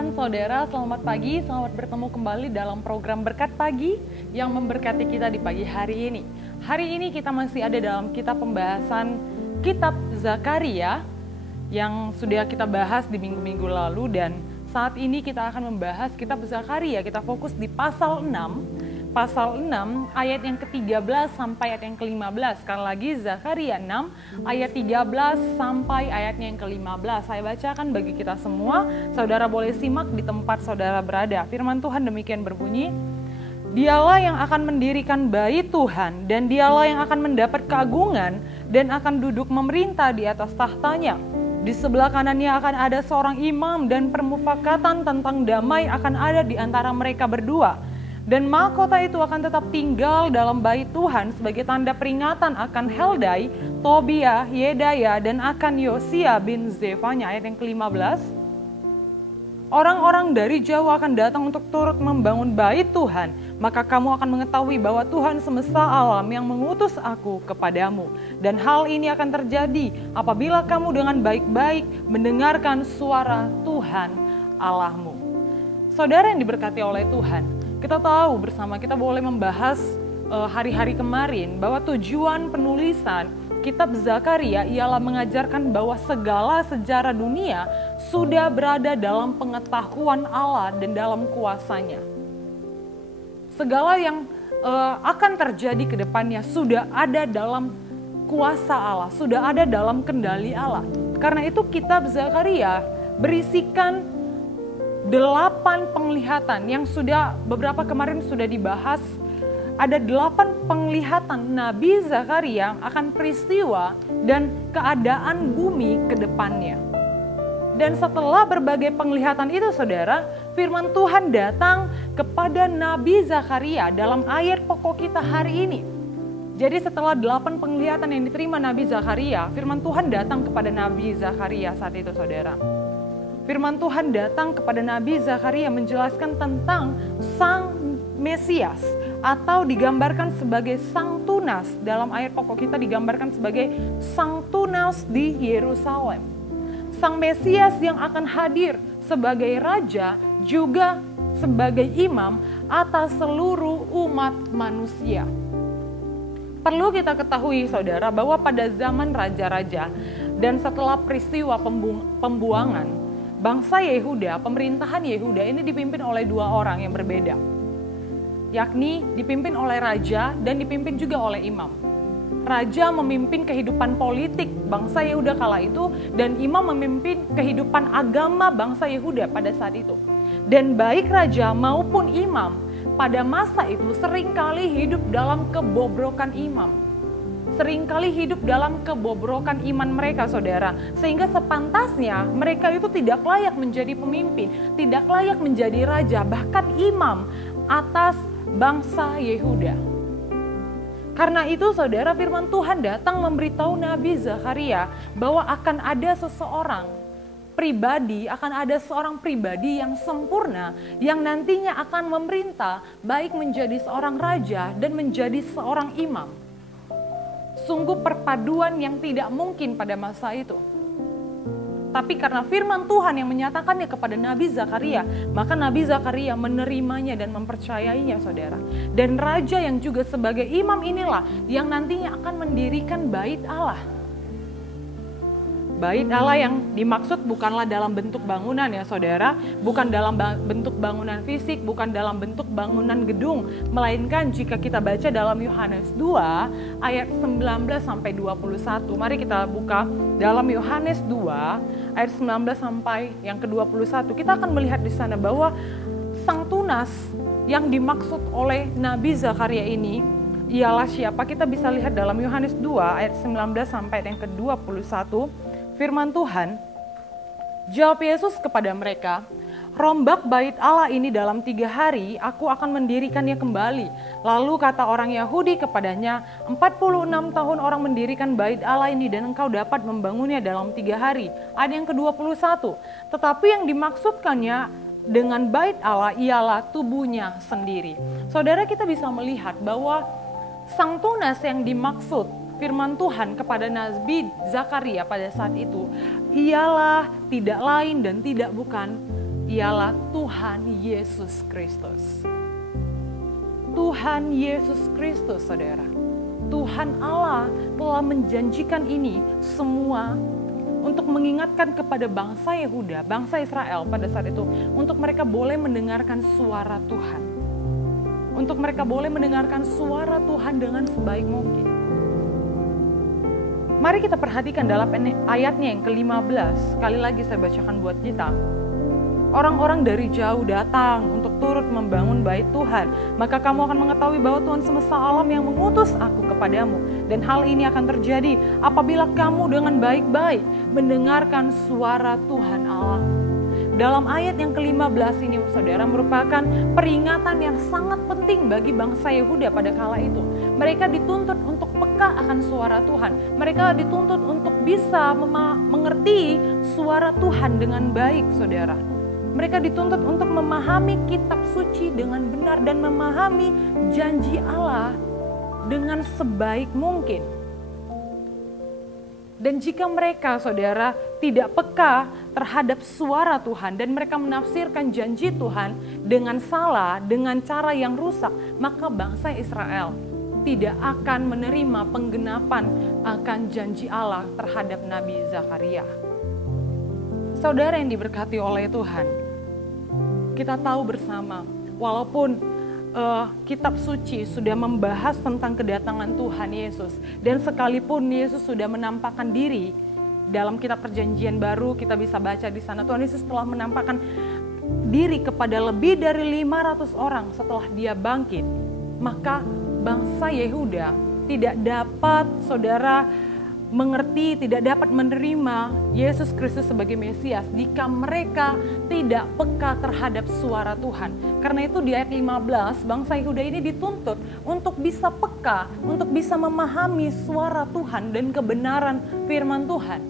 Tuhan, saudara, selamat pagi, selamat bertemu kembali dalam program Berkat Pagi yang memberkati kita di pagi hari ini. Hari ini kita masih ada dalam kitab pembahasan kitab Zakaria yang sudah kita bahas di minggu-minggu lalu, dan saat ini kita akan membahas kitab Zakaria. Kita fokus di pasal 6 ayat yang ke-13 sampai ayat yang ke-15. Sekali lagi Zakaria 6 ayat 13 sampai ayatnya yang ke-15. Saya bacakan bagi kita semua. Saudara boleh simak di tempat saudara berada. Firman Tuhan demikian berbunyi, Dialah yang akan mendirikan bait Tuhan, dan dialah yang akan mendapat keagungan dan akan duduk memerintah di atas tahtanya. Di sebelah kanannya akan ada seorang imam, dan permufakatan tentang damai akan ada di antara mereka berdua. Dan mahkota itu akan tetap tinggal dalam bait Tuhan sebagai tanda peringatan akan Heldai, Tobiah, Yedaya, dan akan Yosia bin Zefanya. Ayat yang ke-15. Orang-orang dari jauh akan datang untuk turut membangun bait Tuhan. Maka kamu akan mengetahui bahwa Tuhan semesta alam yang mengutus aku kepadamu. Dan hal ini akan terjadi apabila kamu dengan baik-baik mendengarkan suara Tuhan Allahmu. Saudara yang diberkati oleh Tuhan, kita tahu bersama, kita boleh membahas hari-hari kemarin bahwa tujuan penulisan kitab Zakaria ialah mengajarkan bahwa segala sejarah dunia sudah berada dalam pengetahuan Allah dan dalam kuasanya. Segala yang akan terjadi ke depannya sudah ada dalam kuasa Allah, sudah ada dalam kendali Allah. Karena itu kitab Zakaria berisikan 8 penglihatan yang sudah beberapa kemarin sudah dibahas. Ada 8 penglihatan Nabi Zakaria akan peristiwa dan keadaan bumi ke depannya. Dan setelah berbagai penglihatan itu, saudara, firman Tuhan datang kepada Nabi Zakaria dalam ayat pokok kita hari ini. Jadi setelah 8 penglihatan yang diterima Nabi Zakaria, firman Tuhan datang kepada Nabi Zakaria saat itu, saudara. Firman Tuhan datang kepada Nabi Zakaria menjelaskan tentang Sang Mesias, atau digambarkan sebagai Sang Tunas. Dalam ayat pokok kita digambarkan sebagai Sang Tunas di Yerusalem. Sang Mesias yang akan hadir sebagai Raja juga sebagai Imam atas seluruh umat manusia. Perlu kita ketahui, saudara, bahwa pada zaman raja-raja dan setelah peristiwa pembuangan, bangsa Yehuda, pemerintahan Yehuda ini dipimpin oleh 2 orang yang berbeda. Yakni dipimpin oleh raja dan dipimpin juga oleh imam. Raja memimpin kehidupan politik bangsa Yehuda kala itu, dan imam memimpin kehidupan agama bangsa Yehuda pada saat itu. Dan baik raja maupun imam pada masa itu seringkali hidup dalam kebobrokan imam. Seringkali hidup dalam kebobrokan iman mereka, saudara. Sehingga sepantasnya mereka itu tidak layak menjadi pemimpin, tidak layak menjadi raja, bahkan imam atas bangsa Yehuda. Karena itu, saudara, firman Tuhan datang memberitahu Nabi Zakaria bahwa akan ada seseorang pribadi, akan ada seorang pribadi yang sempurna yang nantinya akan memerintah, baik menjadi seorang raja dan menjadi seorang imam. Sungguh perpaduan yang tidak mungkin pada masa itu. Tapi karena firman Tuhan yang menyatakannya kepada Nabi Zakaria, maka Nabi Zakaria menerimanya dan mempercayainya, saudara. Dan raja yang juga sebagai imam inilah yang nantinya akan mendirikan bait Allah. Bait Allah yang dimaksud bukanlah dalam bentuk bangunan, ya saudara, bukan dalam bentuk bangunan fisik, bukan dalam bentuk bangunan gedung, melainkan jika kita baca dalam Yohanes 2 ayat 19 sampai 21. Mari kita buka dalam Yohanes 2 ayat 19 sampai yang ke-21. Kita akan melihat di sana bahwa Sang Tunas yang dimaksud oleh Nabi Zakaria ini ialah siapa? Kita bisa lihat dalam Yohanes 2 ayat 19 sampai yang ke-21. Firman Tuhan, jawab Yesus kepada mereka, rombak bait Allah ini dalam 3 hari, aku akan mendirikannya kembali. Lalu kata orang Yahudi kepadanya, 46 tahun orang mendirikan bait Allah ini dan engkau dapat membangunnya dalam 3 hari. Ada yang ke-21, tetapi yang dimaksudkannya dengan bait Allah ialah tubuhnya sendiri. Saudara, kita bisa melihat bahwa Sang Tunas yang dimaksud firman Tuhan kepada Nabi Zakaria pada saat itu ialah tidak lain dan tidak bukan ialah Tuhan Yesus Kristus. Tuhan Yesus Kristus, saudara. Tuhan Allah telah menjanjikan ini semua untuk mengingatkan kepada bangsa Yehuda, bangsa Israel pada saat itu, untuk mereka boleh mendengarkan suara Tuhan. Untuk mereka boleh mendengarkan suara Tuhan dengan sebaik mungkin. Mari kita perhatikan dalam ayatnya yang ke-15, sekali lagi saya bacakan buat kita. Orang-orang dari jauh datang untuk turut membangun bait Tuhan. Maka kamu akan mengetahui bahwa Tuhan semesta alam yang mengutus aku kepadamu. Dan hal ini akan terjadi apabila kamu dengan baik-baik mendengarkan suara Tuhan Allah. Dalam ayat yang ke-15 ini, saudara, merupakan peringatan yang sangat penting bagi bangsa Yehuda pada kala itu. Mereka dituntut untuk peka akan suara Tuhan. Mereka dituntut untuk bisa mengerti suara Tuhan dengan baik, saudara. Mereka dituntut untuk memahami kitab suci dengan benar dan memahami janji Allah dengan sebaik mungkin. Dan jika mereka, saudara, tidak peka terhadap suara Tuhan dan mereka menafsirkan janji Tuhan dengan salah, dengan cara yang rusak, maka bangsa Israel tidak akan menerima penggenapan akan janji Allah terhadap Nabi Zakaria. Saudara yang diberkati oleh Tuhan, kita tahu bersama, walaupun kitab suci sudah membahas tentang kedatangan Tuhan Yesus, dan sekalipun Yesus sudah menampakkan diri dalam kitab perjanjian baru, kita bisa baca di sana Tuhan Yesus telah menampakkan diri kepada lebih dari 500 orang setelah dia bangkit. Maka bangsa Yehuda tidak dapat, saudara, mengerti, tidak dapat menerima Yesus Kristus sebagai Mesias jika mereka tidak peka terhadap suara Tuhan. Karena itu di ayat 15, bangsa Yehuda ini dituntut untuk bisa peka, untuk bisa memahami suara Tuhan dan kebenaran firman Tuhan.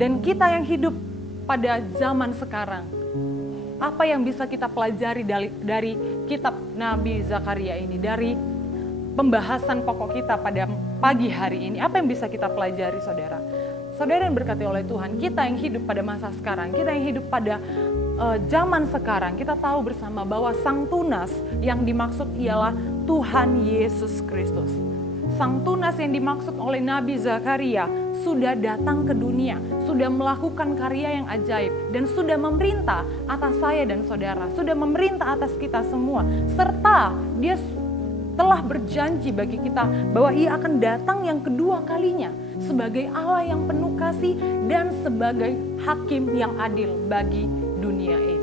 Dan kita yang hidup pada zaman sekarang, apa yang bisa kita pelajari dari kitab Nabi Zakaria ini, dari pembahasan pokok kita pada pagi hari ini, apa yang bisa kita pelajari, saudara? Saudara yang berkati oleh Tuhan, kita yang hidup pada masa sekarang, kita yang hidup pada zaman sekarang, kita tahu bersama bahwa Sang Tunas yang dimaksud ialah Tuhan Yesus Kristus. Sang Tunas yang dimaksud oleh Nabi Zakaria sudah datang ke dunia, sudah melakukan karya yang ajaib, dan sudah memerintah atas saya dan saudara, sudah memerintah atas kita semua, serta dia telah berjanji bagi kita bahwa ia akan datang yang kedua kalinya sebagai Allah yang penuh kasih dan sebagai hakim yang adil bagi dunia ini.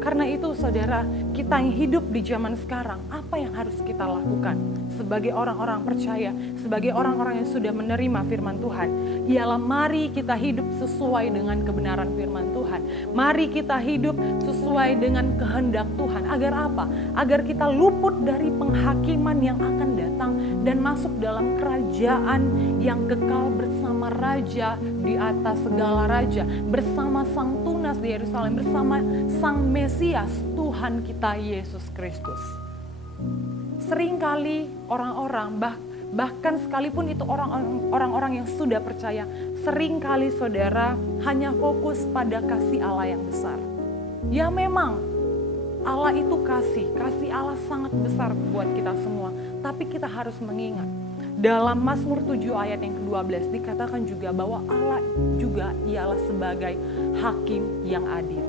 Karena itu, saudara, kita yang hidup di zaman sekarang, apa yang harus kita lakukan sebagai orang-orang percaya, sebagai orang-orang yang sudah menerima firman Tuhan? Ialah mari kita hidup sesuai dengan kebenaran firman Tuhan. Mari kita hidup sesuai dengan kehendak Tuhan. Agar apa? Agar kita luput dari penghakiman yang akan datang dan masuk dalam kerajaan yang kekal bersama Raja di atas segala raja, bersama Sang Tunas di Yerusalem, bersama Sang Mesias Tuhan kita Yesus Kristus. Seringkali orang-orang, bahkan sekalipun itu orang-orang yang sudah percaya, seringkali, saudara, hanya fokus pada kasih Allah yang besar. Ya memang Allah itu kasih Allah sangat besar buat kita semua. Tapi kita harus mengingat, dalam Mazmur 7 ayat yang ke-12 dikatakan juga bahwa Allah juga ialah sebagai hakim yang adil.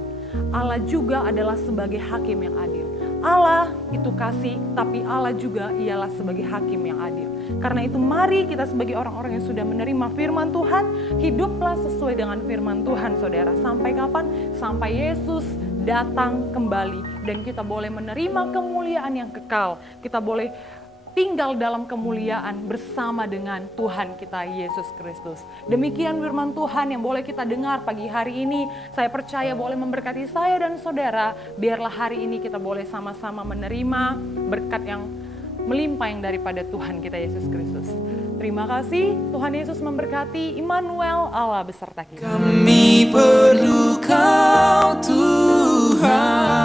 Allah juga adalah sebagai hakim yang adil. Allah itu kasih, tapi Allah juga ialah sebagai hakim yang adil. Karena itu mari kita sebagai orang-orang yang sudah menerima firman Tuhan, hiduplah sesuai dengan firman Tuhan, saudara. Sampai kapan? Sampai Yesus datang kembali dan kita boleh menerima kemuliaan yang kekal. Kita boleh tinggal dalam kemuliaan bersama dengan Tuhan kita Yesus Kristus. Demikian firman Tuhan yang boleh kita dengar pagi hari ini. Saya percaya boleh memberkati saya dan saudara. Biarlah hari ini kita boleh sama-sama menerima berkat yang melimpah yang daripada Tuhan kita Yesus Kristus. Terima kasih, Tuhan Yesus memberkati. Immanuel, Allah beserta kita. Kami perlu Kau Tuhan.